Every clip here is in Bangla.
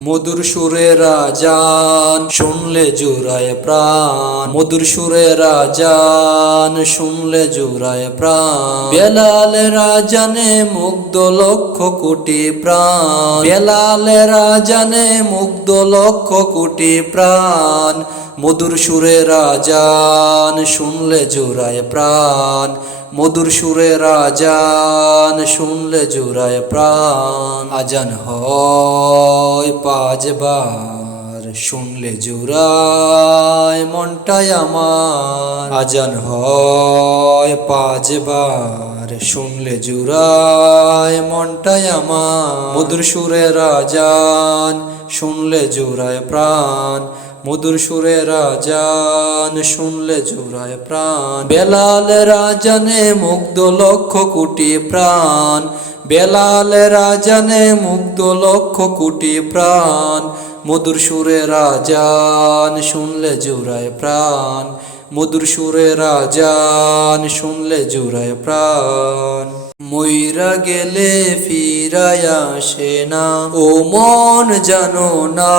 মধুর সুরের আজান শুনলে জুড়ায় প্রাণ, মধুর সুরের আজান শুনলে জুড়ায় প্রাণ। বেলালের আজানে মুগ্ধ লক্ষ কোটি প্রাণ, বেলালের আজানে মুগ্ধ লক্ষ কোটি প্রাণ। মধুর সুরের আজান শুনলে জুড়ায় প্রাণ, মধুর সুরের আজান শুনলে জুড়ায় প্রাণ। আজান হয় পাঁচবার শুনলে জুড়ায় মনটাই আমার, আজান হয় পাঁচবার শুনলে জুড়ায় মনটাই আমার। মধুর সুরের আজান শুনলে জুড়ায় প্রাণ, মধুর সুরের আজান শুনলে জুড়ায় প্রাণ। বেলালের আজানে মুগ্ধ লক্ষ কোটি প্রাণ, বেলালের আজানে মুগ্ধ লক্ষ কোটি প্রাণ। মধুর সুরের আজান শুনলে জুড়ায় প্রাণ, মধুর সুরের আজান শুনলে জুড়ায় প্রাণ। মইরা গেলে ফিরায় আসে না, ও মন জানো না,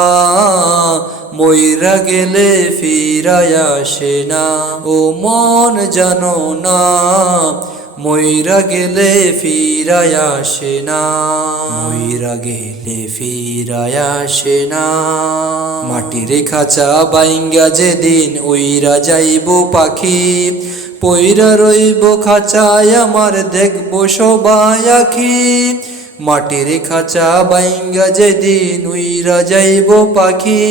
মইরা গেলে ফিরায় আসে না, ও মন জানো না, মইরা গেলে ফিরায় আসে না, মইরা গেলে ফিরায় আসে না। মাটির খাঁচা বাইঙ্গা যেদিন উইরা যাইব পাখি, পইরা রইব খাঁচায় আমার দেখব সবাই আখি। মাটির খাঁচা বাইঙ্গা যেদিন উইরা যাইব পাখি,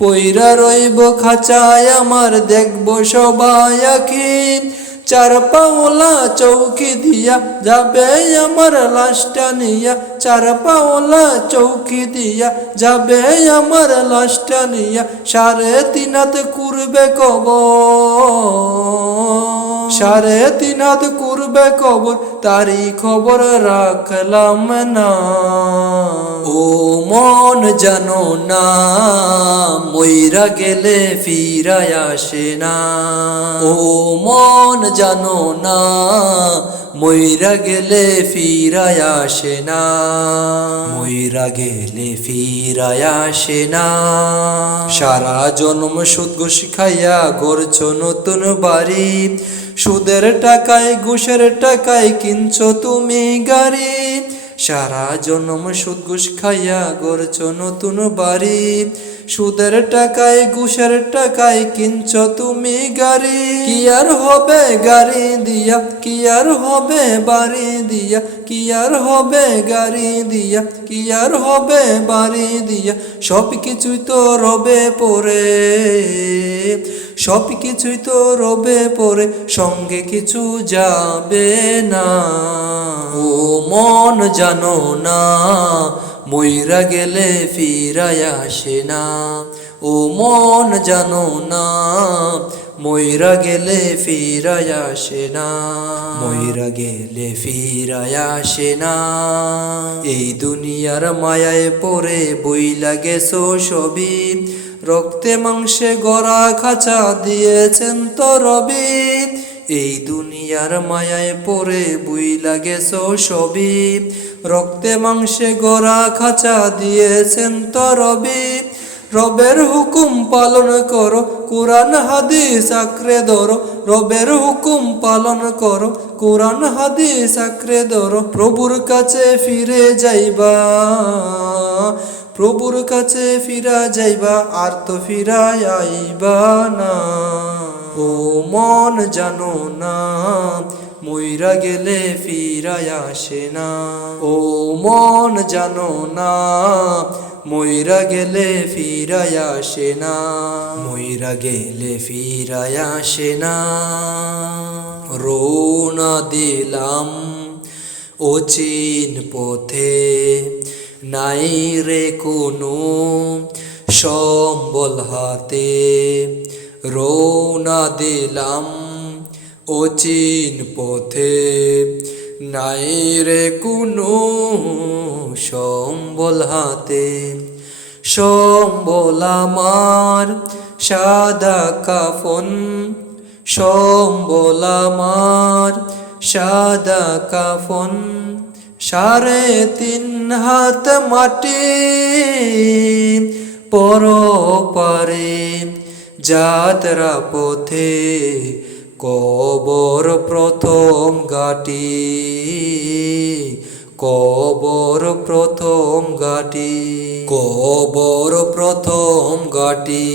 পইরা রইব খাঁচায় আমার দেখব সবাই আখি। চার পাওলা চৌকি দিয়া যাবে আমার লাশটা নিয়া, চার পাওলা চৌকি দিয়া যাবে আমার লাশটা নিয়া। 3.5 হাত করবে কবর, 3.5 হাত করবে কবর, তারই খবর রাখলাম না। ও মন জানো না, মইরা গেলে ফিরায় আসে না, ও মন জানো না, মইরা গেলে ফিরায় আসে না, মইরা গেলে ফিরায় আসে না। সারা জন্ম সুদ ঘুষ খাইয়া গড়ছো নতুন বাড়ি, সুদের টাকায় ঘুষের টাকায় কিনছো তুমি গাড়ি। সারা জন্ম সুদ ঘুষ খাইয়া গড়ছো নতুন বাড়ি, সুদের টাকায় ঘুষের টাকায় কিনছো তুমি গাড়ি। কি আর হবে গাড়ি দিয়া, কি আর হবে বাড়ি দিয়া, কি আর হবে গাড়ি দিয়া, কি আর হবে বাড়ি দিয়া। সব কিছুই তো রবে পড়ে, সব কিছুই তো রবে পড়ে, সঙ্গে কিছু যাবে না। ও মন জানো না, মইরা গেলে ফিরায় আসে না, ও মন জানো না, মইরা গেলে ফিরায় আসে না, মইরা গেলে ফিরায় আসে না। এই দুনিয়ার মায়ায় পড়ে বইলা গেছো সবই, রক্তে মাংসে গড়া খাঁচা দিয়েছেন তো রবি। এই দুনিয়ার মায়ায় পড়ে বইলা গেছো সবই, রক্তে মাংসে গড়া খাঁচা দিয়েছেন তো রবি। রবের হুকুম পালন করো, কোরআন হাদিস আঁকড়ে ধরো, রবের হুকুম পালন করো, কোরআন হাদিস আঁকড়ে ধরো। প্রভুর কাছে ফিরে যাইবা, প্রভুর কাছে ফিরা যাইবা, আর তো ফিরায় আইবা না। ও মন জানো না, মইরা গেলে ফিরায় আসে না, ও মন জানো না, মইরা গেলে ফিরায় আসে না, মইরা গেলে ফিরায় আসে না। রওনা দিলাম অচিন পথে, নাই রে কোনো সম্বল হাতে। রওনা দিলাম অচিন পথে, নাই রে কোনো সম্বল হাতে। সম্বল আমার সাদা কাফন, সম্বল আমার সাদা কাফন, 3.5 হাত মাটি পরপারে যাত্রা পথে কবর প্রথম ঘাটি, কবর প্রথম ঘাটি, কবর প্রথম ঘাটি,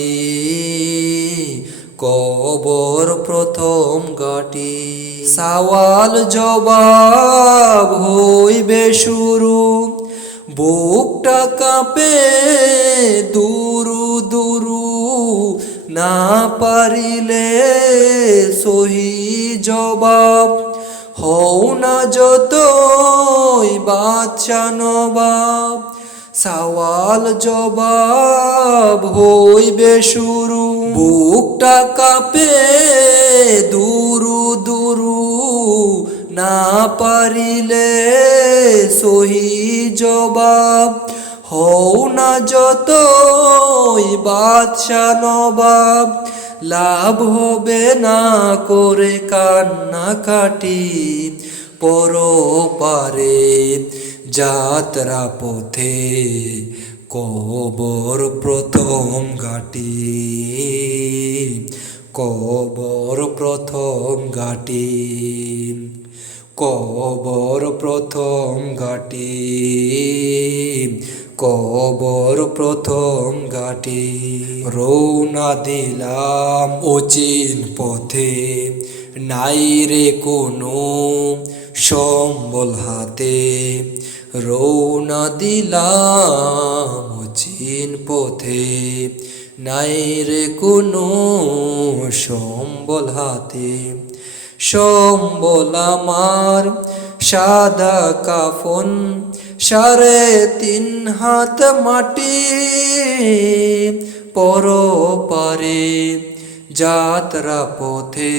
কবর প্রথম ঘাটি। সওয়াল জবাব হইবে শুরু, বুকটা কাঁপে দুরু দুরু, না পারিলে সহি জবাব, হও না যতই বাদশা নবাব। সওয়াল জবাব হইবে শুরু, বুকটা কাঁপে দুরু দুরু, না পারিলে সহি জবাব, হও না যতই বাদশা নবাব। লাভ হবে না করে কান্নাকাটি, পরপারে যাত্রা পথে কবর প্রথম ঘাটি, কবর প্রথম ঘাটি, কবর প্রথম ঘাটি, কবর প্রথম ঘাটি। রওনা দিলাম অচিন পথে, নাই রে কোনো সম্বল হাতে। রওনা দিলাম অচিন পথে, নাই রে কোনো সম্বল হাতে। সম্বল আমার সাদা কাফন, 3.5 হাত মাটি পরপারে যাত্রা পথে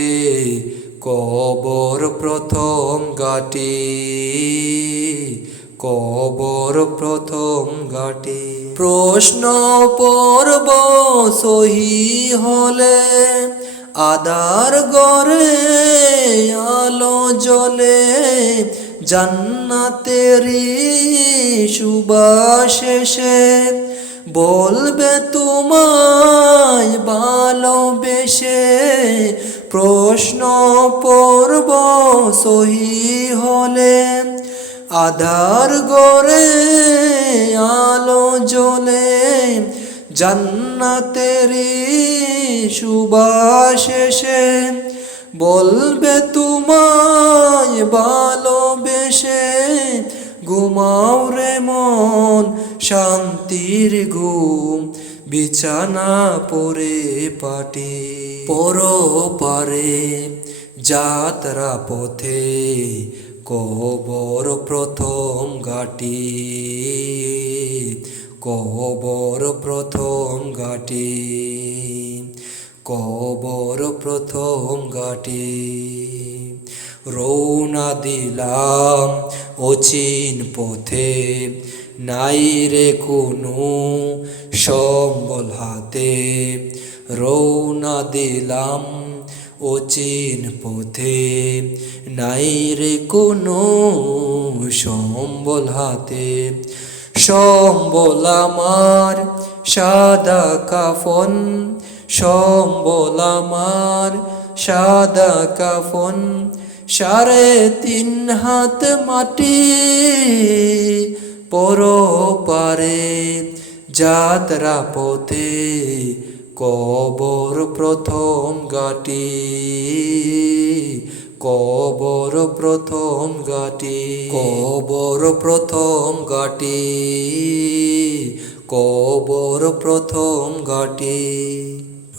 কবর প্রথম ঘাটি, কবর প্রথম ঘাটি। প্রশ্ন পর্ব সহি হলে আদার গরে আলো জ্বলে, জান্নাতেরি সুবাসে বলবে তোমায় ভালোবেসে। প্রশ্ন পর্ব সহি হলে আধার গরে আলো জ্বলে, জান্নাতেরি সুবাসে বলবে তোমায় ভালোবেসে। ঘুমাও রে মন শান্তির ঘুম, বিছানা পরে পাটি। পরপারে যাত্রা পথে কবর প্রথম ঘাটি, কবর প্রথম ঘাটি, কবর প্রথম ঘাটি। রওনা দিলাম অচিন পথে, নাই রে কোনো সম্বল হাতে। রওনা দিলাম অচিন পথে, নাই রে কোনো সম্বল হাতে। সম্বল আমার সাদা কাফন, সম্বল আমার সাদা কাফন। 3.5 হাত মাটি পরপারে যাত্রা পথে কবর প্রথম ঘাটি, কবর প্রথম ঘাটি, কবর প্রথম ঘাটি, কবর প্রথম ঘাটি।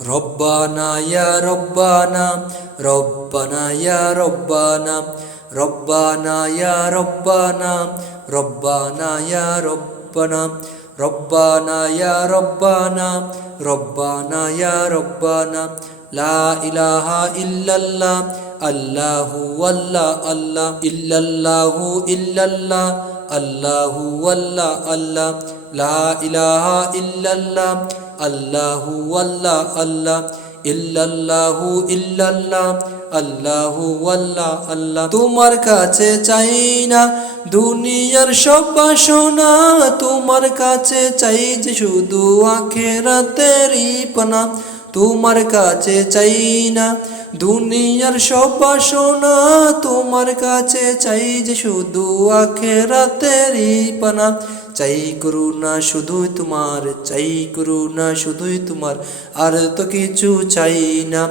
রব্বানা ইয়া রব্বানা, রব্বানা ইয়া রব্বানা, রব্বানা ইয়া রব্বানা, রব্বানা ইয়া রব্বানা, রব্বানা ইয়া রব্বানা, রব্বানা ইয়া রব্বানা। লা ইলাহা ইল্লাল্লাহ, আল্লাহু আল্লাহ আল্লাহ, ইল্লাল্লাহু ইল্লাল্লাহ, আল্লাহু আল্লাহ আল্লাহ। লা ইলাহা ইল্লাল্লাহ, আল্লাহু আল্লাহ আল্লাহ, ইল্লাল্লাহু ইল্লাল্লাহ, আল্লাহু আল্লাহ আল্লাহ। তোমার কাছে চাই না দুনিয়ার সব বাসনা, তোমার কাছে চাই যে শুধু আখিরাতেরই পানা। তোমার কাছে চাই না দুনিয়ার সব বাসনা, তোমার কাছে চাই যে শুধু আখিরাতেরই পানা। চাই করুণা শুধুই তোমার, চাই করুণা শুধুই তোমার, আর তো কিছু চাই না।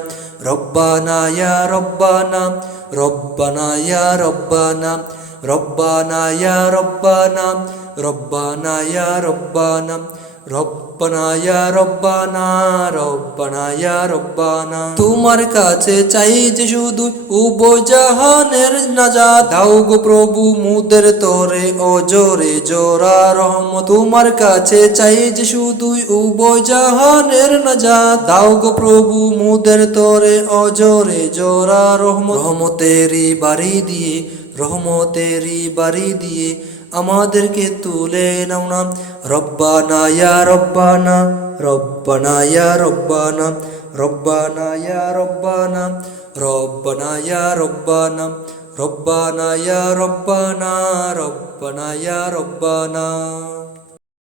রব্বানা ইয়া রব্বানা, রব্বানা ইয়া রব্বানা, রব্বানা ইয়া রব্বানা, রব্বানা ইয়া রব্বানা, রব্বানা ইয়া রব্বানা, রব্বানা ইয়া রব্বানা। তোমার কাছে চাই যে শুধু উভয় জাহানের নাজাত, দাও গো প্রভু মুদের তরে অজরে জোরা রহমত। তোমার কাছে চাই যে শুধু উভয় জাহানের নাজাত, দাও গো প্রভু মুদের তরে অজরে জোরা রহমত। রহমতেরি বাড়ি দিয়ে, রহমতেরি বাড়ি দিয়ে আমাদেরকে তুলে নাও না। রব্বানা ইয়া রব্বানা, রব্বানা ইয়া রব্বানা, রব্বানা ইয়া রব্বানা, রব্বানা ইয়া রব্বানা, রব্বানা ইয়া রব্বানা, রব্বানা ইয়া রব্বানা।